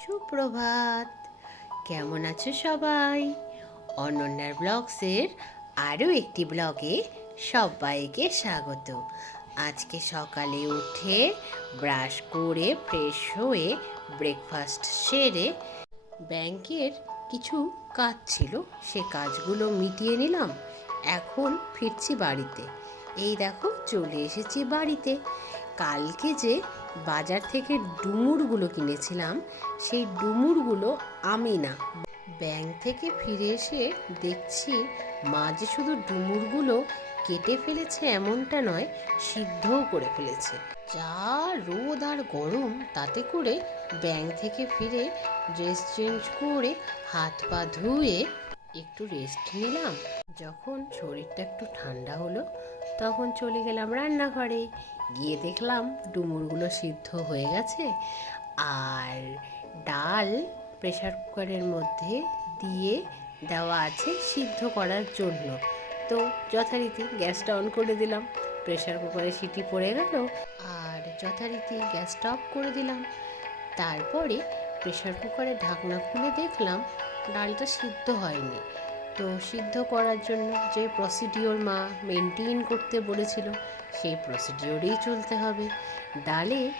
সুপ্রভাত। কেমন আছো সবাই? অনন্যার ব্লগসের আরও একটি ব্লগে সবাইকে স্বাগত। আজকে সকালে উঠে ব্রাশ করে, ফ্রেশ হয়ে, ব্রেকফাস্ট সেরে ব্যাংকের কিছু কাজ ছিল, সে কাজগুলো মিটিয়ে নিলাম। এখন ফিরছি বাড়িতে। এই দেখো, চলে এসেছি বাড়িতে। কালকে যে বাজার থেকে ডুমুরগুলো কিনেছিলাম, সেই ডুমুরগুলো আমি না। ব্যাংক থেকে ফিরে এসে দেখছি মা যে শুধু ডুমুরগুলো কেটে ফেলেছে এমনটা নয়, সিদ্ধও করে ফেলেছে। যা রোদ আর গরম, তাতে করে ব্যাংক থেকে ফিরে ড্রেস চেঞ্জ করে হাত পা ধুয়ে একটু রেস্ট নিলাম। যখন শরীরটা একটু ঠান্ডা হলো তখন চলে গেলাম রান্নাঘরে। গিয়ে দেখলাম ডুমুরগুলো সিদ্ধ হয়ে গেছে। আর ডাল প্রেসার কুকারের মধ্যে দিয়ে দেওয়া আছে সিদ্ধ করার জন্য। তো যথারীতি গ্যাসটা অন করে দিলাম। প্রেসার কুকারে সিটি পড়ে গেল। আর যথারীতি গ্যাসটা অফ করে দিলাম। তারপরে প্রেশার কুকারের ঢাকনা খুলে দেখলাম ডালটা সিদ্ধ হয়নি। তো সিদ্ধ করার জন্য যে প্রসিডিওর মা মেনটেন করতে বলেছিল, সেই প্রসিডিওরেই চলতে হবে। ডালে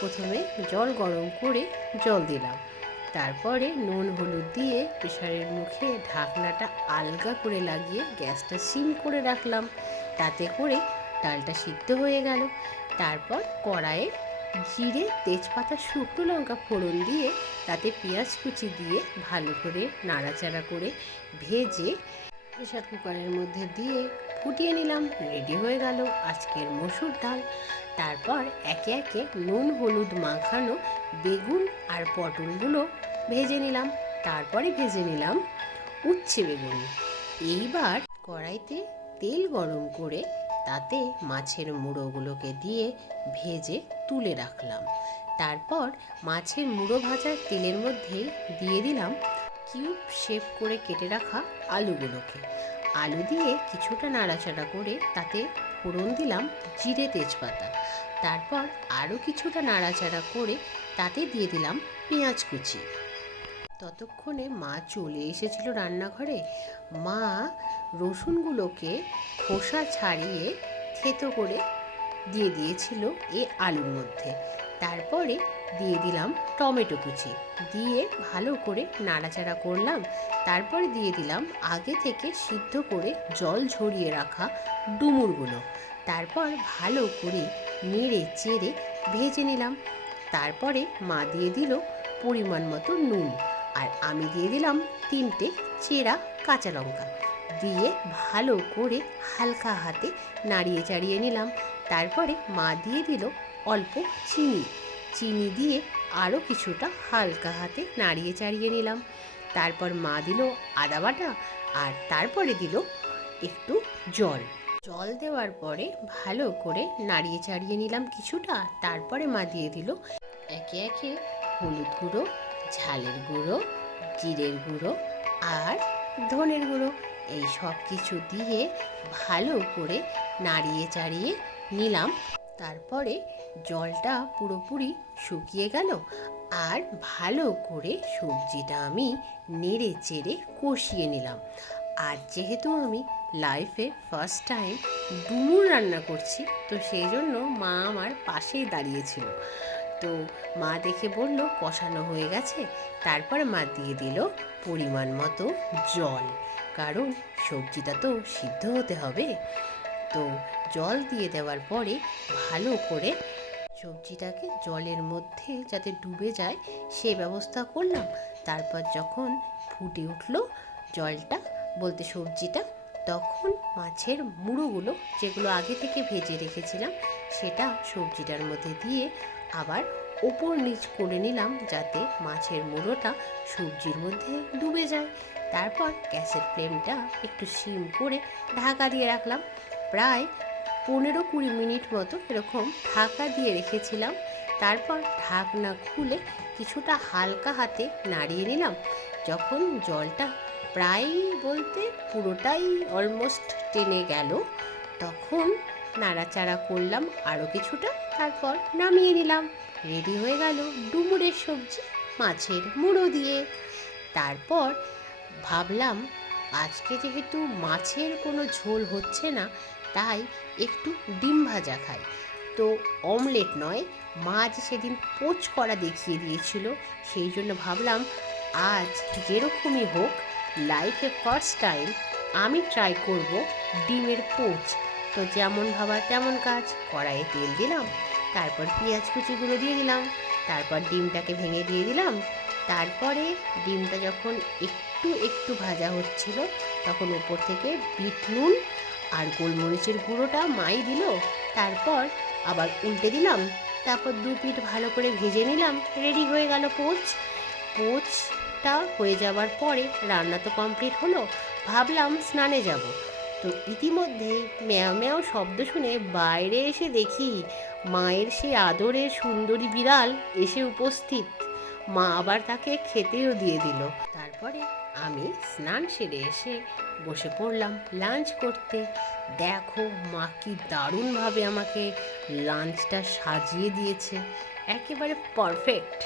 প্রথমে জল গরম করে জল দিলাম। তারপরে নুন হলুদ দিয়ে প্রেশারের মুখে ঢাকনাটা আলগা করে লাগিয়ে গ্যাসটা সিম করে রাখলাম। তাতে করে ডালটা সিদ্ধ হয়ে গেল। তারপর কড়াইয়ে জিরে, তেজপাতা, শুকনো লঙ্কা ফোড়ন দিয়ে তাতে পেঁয়াজ কুচি দিয়ে ভালো করে নাড়াচাড়া করে ভেজে প্রেশার কুকারের মধ্যে দিয়ে ফুটিয়ে নিলাম। রেডি হয়ে গেল আজকের মসুর ডাল। তারপর একে একে নুন, হলুদ মাখানো বেগুন আর পটলগুলো ভেজে নিলাম। তারপরে ভেজে নিলাম উচ্ছে বেগুন। এইবার কড়াইতে তেল গরম করে তাতে মাছের মুড়োগুলোকে দিয়ে ভেজে তুলে রাখলাম। তারপর মাছের মুড়ো ভাজার তেলের মধ্যে দিয়ে দিলাম কিউব শেপ করে কেটে রাখা আলুগুলোকে। আলু দিয়ে কিছুটা নাড়াচাড়া করে তাতে ফোড়ন দিলাম জিরে তেজপাতা। তারপর আরও কিছুটা নাড়াচাড়া করে তাতে দিয়ে দিলাম পেঁয়াজ কুচি। ততক্ষণে মা চলে এসেছিল রান্নাঘরে। মা রসুনগুলোকে খোসা ছাড়িয়ে থেতো করে দিয়ে দিয়েছিল এ আলুর মধ্যে। তারপরে দিয়ে দিলাম টমেটো কুচি। দিয়ে ভালো করে নাড়াচাড়া করলাম। তারপরে দিয়ে দিলাম আগে থেকে সিদ্ধ করে জল ঝরিয়ে রাখা ডুমুরগুলো। তারপর ভালো করে নেড়ে চেড়ে ভেজে নিলাম। তারপরে মা দিয়ে দিল পরিমাণ মতো নুন। আমি দিয়ে দিলাম তিনটে চেরা কাঁচা লঙ্কা। দিয়ে ভালো করে হালকা হাতে নাড়িয়ে চাড়িয়ে নিলাম। তারপরে মা দিয়ে দিল অল্প চিনি। চিনি দিয়ে আরও কিছুটা হালকা হাতে নাড়িয়ে চাড়িয়ে নিলাম। তারপর মা দিল আদা বাটা আর তারপরে দিল একটু জল। জল দেওয়ার পরে ভালো করে নাড়িয়ে চাড়িয়ে নিলাম কিছুটা। তারপরে মা দিয়ে দিল একে একে হলুদ গুঁড়ো, ঝালের গুঁড়ো জিরের গুঁড়ো আর ধনের গুঁড়ো। এই সব কিছু দিয়ে ভালো করে নাড়িয়ে চাড়িয়ে নিলাম। তারপরে জলটা পুরোপুরি শুকিয়ে গেল আর ভালো করে সবজিটা আমি নেড়ে চেড়ে কষিয়ে নিলাম। আর যেহেতু আমি লাইফে ফার্স্ট টাইম ডুমুর রান্না করছি, তো সেই জন্য মা আমার পাশেই দাঁড়িয়েছিল তো মা দেখে বলল, কষানো হয়ে গেছে। তারপর মা দিয়ে দিল পরিমাণ মতো জল। কারণ সবজিটা তো সিদ্ধ হতে হবে। তো জল দিয়ে দেওয়ার পরে ভালো করে সবজিটাকে জলের মধ্যে যাতে ডুবে যায়, সে ব্যবস্থা করলাম। তারপর যখন ফুটে উঠল জলটা, বলতে সবজিটা, তখন মাছের মুড়োগুলো, যেগুলো আগে থেকে ভেজে রেখেছিলাম, সেটা সবজিটার মধ্যে দিয়ে আবার ওপর নিচ করে নিলাম যাতে মাছের মুড়োটা সবজির মধ্যে ডুবে যায়। তারপর গ্যাসের ফ্লেমটা একটু সিম করে ঢাকা দিয়ে রাখলাম। প্রায় পনেরো কুড়ি মিনিট মতো এরকম ঢাকা দিয়ে রেখেছিলাম। তারপর ঢাকনা খুলে কিছুটা হালকা হাতে নাড়িয়ে নিলাম। যখন জলটা প্রায় বলতে পুরোটাই অলমোস্ট টেনে গেল, তখন নাড়াচাড়া করলাম আরও কিছুটা, তারপর নামিয়ে নিলাম। রেডি হয়ে গেল ডুমুরের সবজি, মাছের মুড়ো দিয়ে। তারপর ভাবলাম, আজকে যেহেতু মাছের কোনো ঝোল হচ্ছে না, তাই একটু ডিম ভাজা খাই। তো অমলেট নয় মা যে সেদিন পোচ করা দেখিয়ে দিয়েছিল। সেই জন্য ভাবলাম, আজ যেরকমই হোক লাইফে ফার্স্ট টাইম আমি ট্রাই করব ডিমের পোচ। তো যেমন ভাবা তেমন কাজ। কড়াইয়ে তেল দিলাম, তারপর পেঁয়াজ কুচিগুলো দিয়ে দিলাম, তারপর ডিমটাকে ভেঙে দিয়ে দিলাম। তারপরে ডিমটা যখন একটু একটু ভাজা হচ্ছিল, তখন ওপর থেকে বিট নুন আর গোলমরিচের গুঁড়োটা মাই দিল। তারপর আবার উল্টে দিলাম, তারপর দু পিঠ ভালো করে ভেজে নিলাম, রেডি হয়ে গেল পোচ। পোচটা হয়ে যাওয়ার পরে রান্না তো কমপ্লিট হলো, ভাবলাম স্নানে যাব। তো ইতিমধ্যে ম্যাও ম্যাও শব্দ শুনে বাইরে এসে দেখি মায়ের সেই আদরের সুন্দরী বিড়াল এসে উপস্থিত। মা আবার তাকে খেতেও দিয়ে দিল। তারপরে আমি স্নান সেরে এসে বসে পড়লাম লাঞ্চ করতে। দেখো মা কি দারুণভাবে আমাকে লাঞ্চটা সাজিয়ে দিয়েছে। একেবারে পারফেক্ট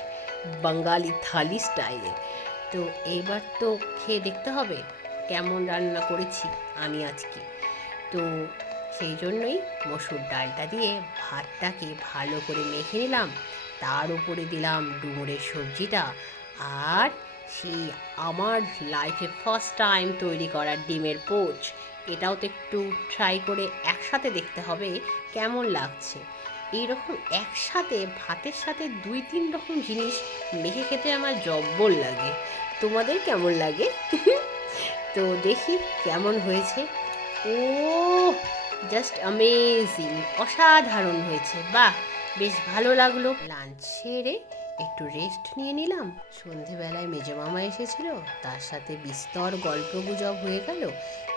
বাঙালি থালি স্টাইলে তো এইবার তো খেয়ে দেখতে হবে। কেমন রান্না করেছি আমি আজকে। তো সেই জন্যই মসুর ডালটা দিয়ে ভাতটাকে ভালো করে মেখে নিলাম, তার উপরে দিলাম ডুমুরের সবজিটা আর সেই আমার লাইফে ফার্স্ট টাইম তৈরি করা ডিমের পোচ, এটাও তো একটু ট্রাই করে একসাথে দেখতে হবে কেমন লাগছে। এইরকম একসাথে ভাতের সাথে দুই তিন রকম জিনিস মেখে খেতে আমার জব্বর লাগে। তোমাদের কেমন লাগে? তো দেখি কেমন হয়েছে। ও জাস্ট অ্যামেজিং অসাধারণ হয়েছে। বাহ, বেশ ভালো লাগল। লাঞ্চ সেরে একটু রেস্ট নিয়ে নিলাম। সন্ধেবেলায় মেজো মামা এসেছিল, তার সাথে বিস্তর গল্প গুজব হয়ে গেল।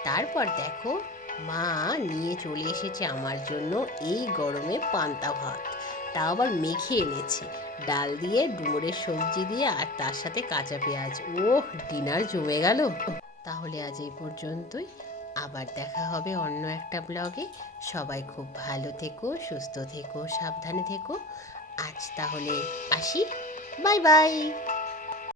তারপর দেখো, মা নিয়ে চলে এসেছে আমার জন্য এই গরমে পান্তা ভাত। তা আবার মেখে এনেছে। ডাল দিয়ে, ডুমুরের সবজি দিয়ে আর তার সাথে কাঁচা পেঁয়াজ। ও ডিনার জমে গেল। তাহলে আজ এই পর্যন্তই। আবার দেখা হবে অন্য একটা ব্লগে। সবাই খুব ভালো থেকো, সুস্থ থেকো, সাবধানে থেকো। আজ তাহলে আসি। Bye bye.